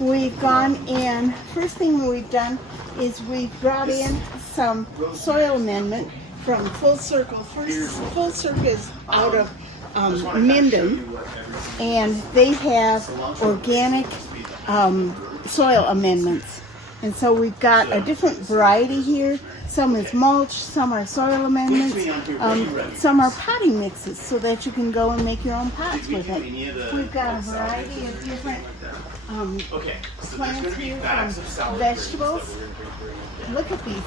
we've gone and first thing we've done is we've brought in some soil amendment from Full Circle. Full Circle is out of Minden, and they have organic soil amendments. And so we've got a different variety here. Some is mulch, some are soil amendments, some are potting mixes so that you can go and make your own pots with it. We've got a variety of different plants here from vegetables. Look at these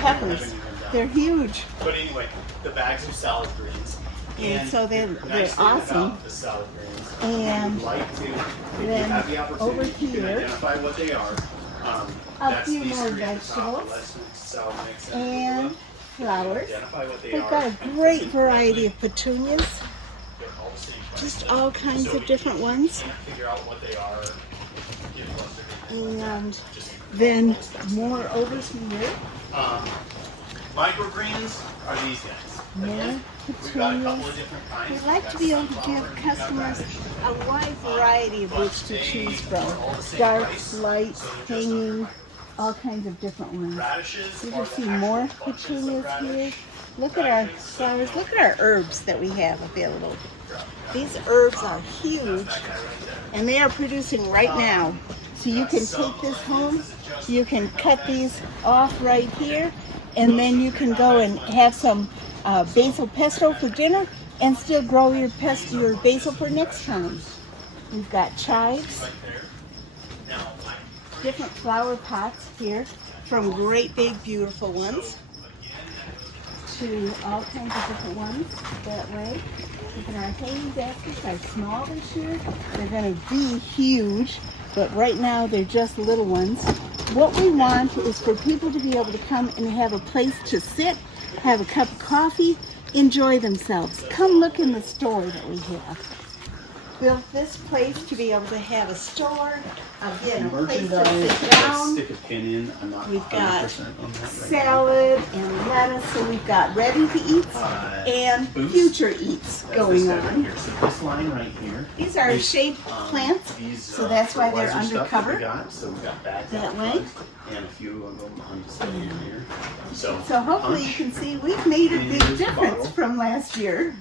peppers. They're huge. But anyway, the bags of salad greens. And so they're awesome. The salad greens. And then over here, identify what they are. a few more vegetables and flowers. We've got a great variety of petunias, just all kinds of different ones. And then more over here. Microgreens are these guys. More petunias. We like to be able to give customers a wide variety of which to choose from. Dark, light, hanging, all kinds of different ones. You can see more petunias here. Look at our flowers. Look at our herbs that we have available. These herbs are huge, and they are producing right now. So you can take this home, you can cut these off right here, and then you can go and have some basil pesto for dinner and still grow your basil for next time. We've got chives, different flower pots here, from great big beautiful ones to all kinds of different ones that way. Look at our hanging baskets are small this year. They're going to be huge, but right now they're just little ones. What we want is for people to be able to come and have a place to sit, have a cup of coffee, enjoy themselves. Come look in the store that we have. Built this place to be able to have a store, again, a place to sit down. Stick a pin in. I'm not We've got 100% on that right salad and lettuce, so we've got ready to eats and future eats going on. Here. So this line right here. These are shade plants, so that's why they're undercover So we got bags that out way. front, and a few of them on display here. So So hopefully you can see we've made a big difference from last year.